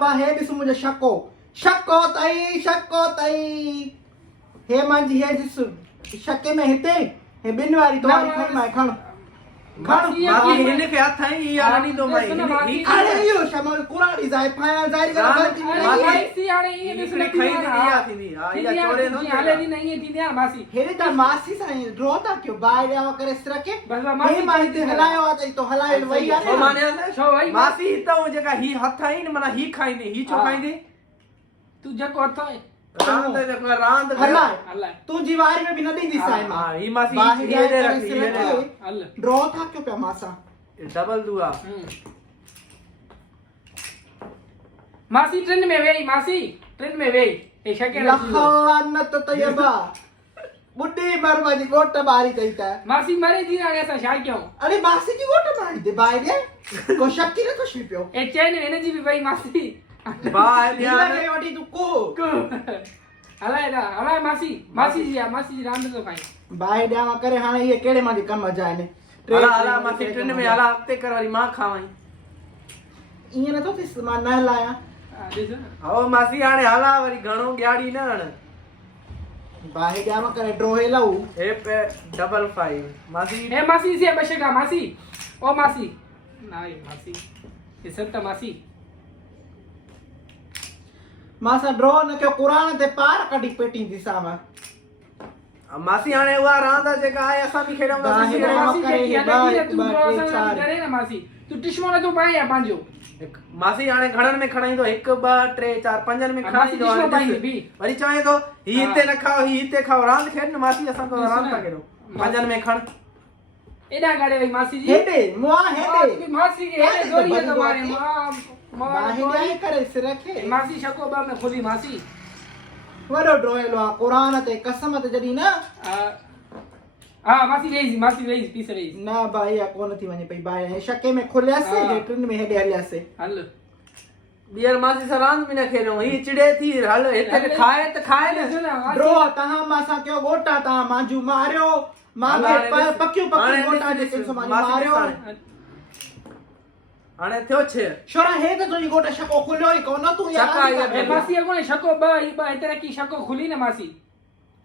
बा हे ॾिस मुंहिंजो शको तई हे मुंहिंजी हे ॾिस शके में हिते हे ॿिनि वारी तो वारी खण मां खण मासी हिन खे हथ आई यार नहीं दो भाई ही अरे यो शमल कुराड़ी जाए फाया जारी कर गलती मासी हाणे ये ॾिसने खई दिया थी हां या छोड़े नो हाले दी नहीं है थी यार मासी हेरे त मासी सां रोता क्यों बाहर आवा करे रखे बस हे मासी ते हलायो आ त तो हलायो वई आ छो माने छो भाई मासी हितां जेका ही हथ आई न माना ही खाईंदे ही छो खाईंदे तू जको हथ रांद हलाए तू जीवारी में भी न दी दिसाए मां हां ही मासी ये दे रखी हल ड्रॉ था क्यों पे मासा डबल दुआ मासी ट्रेन में वेई मासी ट्रेन में वेई ए शके लखवानत तयबा बुड्ढी मरवा जी गोट बारी तई ता मासी मरे दी ना ऐसा छा क्यों अरे मासी की गोट बारी दे बाहर को शक्ति न कुछ भी पियो ए चैन एनर्जी भी भाई मासी बाय यार रे वटी तू को हलाए मासी जी रांद तो खाई बाहर जावा करे हाने ये केड़े मां कम जाए ने हला मासी ट्रेन में हला हफ्ते कर वाली मां खावाई इए न तो तिस मां न लाया हो मासी हाने हला वरी घणो ग्याड़ी न हण बाहर जावा करे ड्रॉ हे लाऊ हे पे 55 मासी ए मासी से बशेगा मासी ओ मासी नहीं मासी ये सत्ता मासी मासा ड्रॉ न क्यों कुरान ते पार कडी पेटी दिसावा मासी हाने वा रांदा जेका आहे असां भी खेडंदा मासी तू करे ना मासी तू टिश्मो न तू पाए या पांजो मासी हाने घणन में खणाईंदो 1 2 3 4 5 में खणाईंदो वरी चाहे तो ही हिते न खाओ ही हिते खाओ रांद खेड न मासी असां तो रांद पा केडो 5 में खण एडा गाड़े भाई मासी जी हेडे मुआ हेडे मासी के हेडे जोड़ी है तुम्हारे बाहर जाए करे सिर रखे मासी शको बा में खुली मासी वडो ड्रॉयलो कुरान ते कसम ते जदी ना हां मासी वेई पीस रही ना भाई या कोन थी वने पई बाय शके में खोलिया से ट्रेन में हेडे हलिया से हल बियर मासी सरांद में न खेलो ही चिड़े थी हल इथे खाए त खाए न ड्रॉ तहां मासा क्यों गोटा ता मांजू मारियो मां पक्कियो गोटा जे से मारियो हाने थियो छे छोरा हे त तुजी गोटा शको खुलियो ई कोन तू यार मासी कोने शको बा इतरे की शको खुली न मासी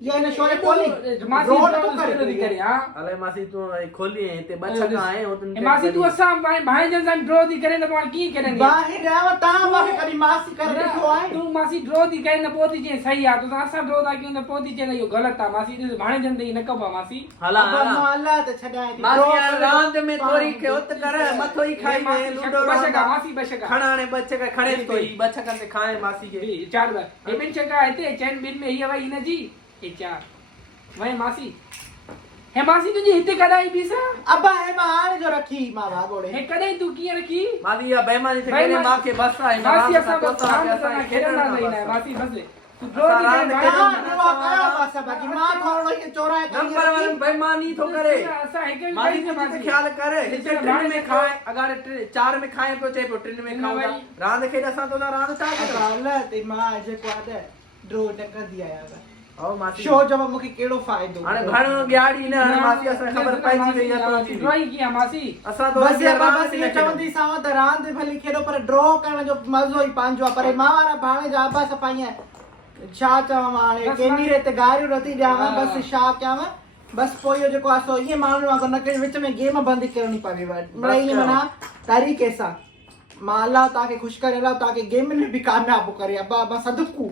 ये न छोरे खोली मासी रोड तो करे हां अले मासी तू खोली ते बच्चा का है ओ तुम मासी तू असा भाई जन जन ड्रॉ दी करे न पण की करेंगे बाहर आवा ता बाके कदी मासी कर देखो आए तू मासी ड्रॉ दी करे न पोती जे सही आ तू असा ड्रॉ दा क्यों न पोती जे यो गलत आ मासी भाणे जन दे न कबा मासी हला अल्लाह ते छडाए दी मासी रांद में थोड़ी के उत कर मथो ही खाई में लूडो बशका मासी बशका खणाने बच्चे का खणे तो ही बच्चा का ते खाए मासी के चार बार ए बिन चका आते चैन बिन में ये भाई न जी ए चार वही मासी हे मासी तुझे हिते कदाई बीसा अब्बा हे मां जो रखी मां भागोड़े हे कदाई तू की रखी मादी या बेईमानी से करे मां के बस है मासी असा तो खेलना नहीं ना मासी बस ले तू ड्रॉ दी मासा बाकी मां थोड़ो ये चोराए नंबर 1 बेईमानी तो करे असा है के मादी से ख्याल करे हिते ट्रेन में खाए अगर 4 में खाए तो चाहे ट्रेन में खाऊंगा रांद खेल असा तो रांद चाह अल्लाह ते मां जे को आदे ड्रॉ न कर दिया यार ओ मासी शो जब मुके केड़ो फायदो हाने घणो ग्याड़ी न मासी असा खबर पईजी वई या तो ड्राइंग किया मासी असा तो बस ये बाबा से चवंदी साव त रांद भली खेडो पर ड्रॉ करण जो मजो ही पांजो पर मां वाला भाणे जा आबा सपाई छा चवा माने केनी रे ते गारियो रती जावा बस शा कयावा बस पोयो जो आसो ये मानू अगर न के विच में गेम बंद करनी पवे मड़ई मना तरीके सा मां अल्लाह ताके खुश करे अल्लाह ताके गेम में भी कामयाब करे अब्बा सदकू